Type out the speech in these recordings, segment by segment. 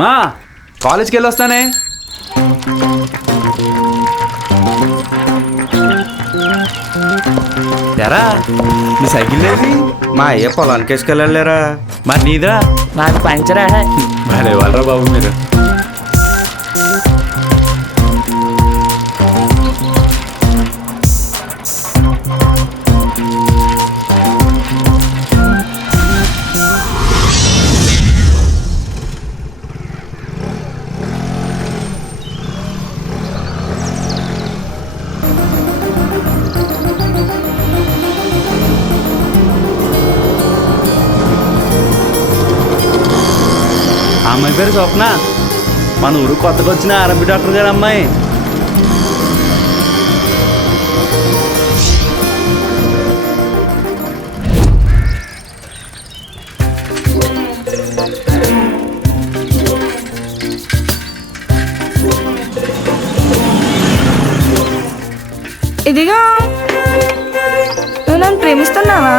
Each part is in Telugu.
మా కాలేజ్కి వెళ్ళి వస్తానే. ఎరా నీ సైకిల్ లేవి? మా అయ్య పొలానికి వేసుకెళ్ళలేరా? మరి నీదా? నాకు పంచరా. మరి వాళ్ళరా బాబు మీరు. అమ్మాయి పేరు స్వప్న, మన ఊరు కొత్తగా వచ్చిన ఆర్ఎంపీ డాక్టర్ గారు అమ్మాయి. ఇదిగా నువ్వు నన్ను ప్రేమిస్తున్నావా?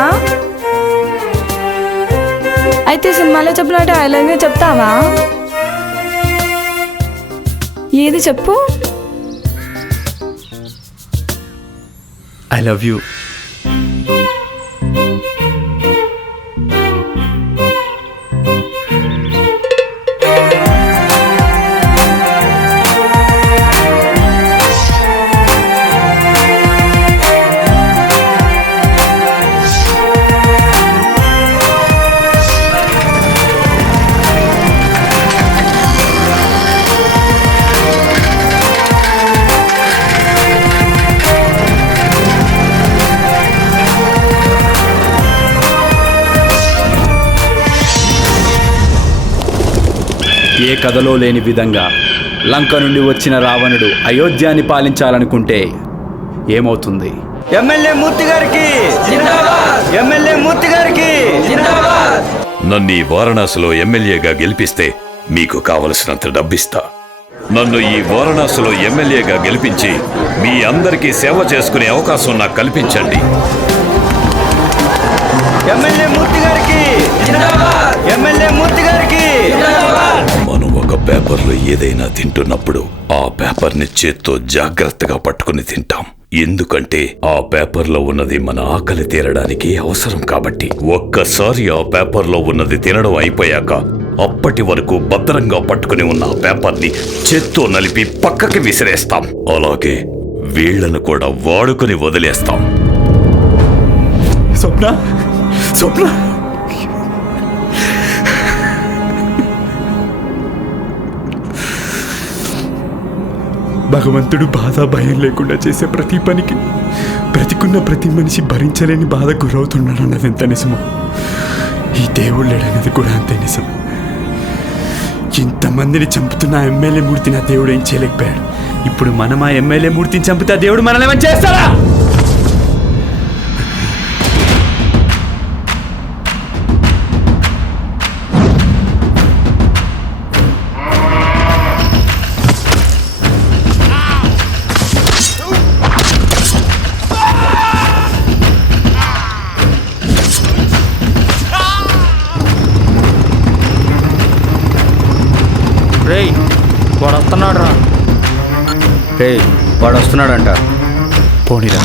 అయితే సినిమాలో చెప్పినట్టు ఐ లవ్ యూ చెప్తావా? ఏది చెప్పు. I love you. ఏ కథలో లేని విధంగా లంక నుండి వచ్చిన రావణుడు అయోధ్యాని పాలించాలనుకుంటే ఏమవుతుంది? ఎమ్మెల్యే మూర్తి గారికి ఎమ్మెల్యే మూర్తి గారికి. నన్ను ఈ వారణాసిలో ఎమ్మెల్యేగా గెలిపిస్తే మీకు కావలసినంత డబ్బిస్తా. నన్ను ఈ వారణాసిలో ఎమ్మెల్యేగా గెలిపించి మీ అందరికీ సేవ చేసుకునే అవకాశం నాకు కల్పించండి. ఎమ్మెల్యే మూర్తి గారికి ఎమ్మెల్యే మూర్తి గారికి. మనం ఒక పేపర్లో ఏదైనా తింటున్నప్పుడు ఆ పేపర్ని చేత్తో జాగ్రత్తగా పట్టుకుని తింటాం. ఎందుకంటే ఆ పేపర్లో ఉన్నది మన ఆకలి తీరడానికి అవసరం కాబట్టి. ఒక్కసారి ఆ పేపర్లో ఉన్నది తినడం అయిపోయాక అప్పటి వరకు భద్రంగా పట్టుకుని ఉన్న ఆ పేపర్ని చేత్తో నలిపి పక్కకి విసిరేస్తాం. అలాగే వీళ్లను కూడా వాడుకుని వదిలేస్తాం. స్వప్న, స్వప్న, భగవంతుడు బాధ భయం లేకుండా చేసే ప్రతి పనికి బ్రతికున్న ప్రతి మనిషి భరించలేని బాధ గురవుతున్నాడు అన్నది ఎంత నిజమో, ఈ దేవుడు లేడన్నది కూడా అంతే నిజం. ఇంతమందిని చంపుతున్న ఎమ్మెల్యే మూర్తిని ఆ దేవుడు ఏం చేయలేకపోయాడు. ఇప్పుడు మనం ఆ ఎమ్మెల్యే మూర్తిని చంపితే ఆ దేవుడు మనల్ని ఏమని చేస్తారా? రేయ్ వాడు వస్తున్నాడు రా. వాడు వస్తున్నాడంట. పోనీరా.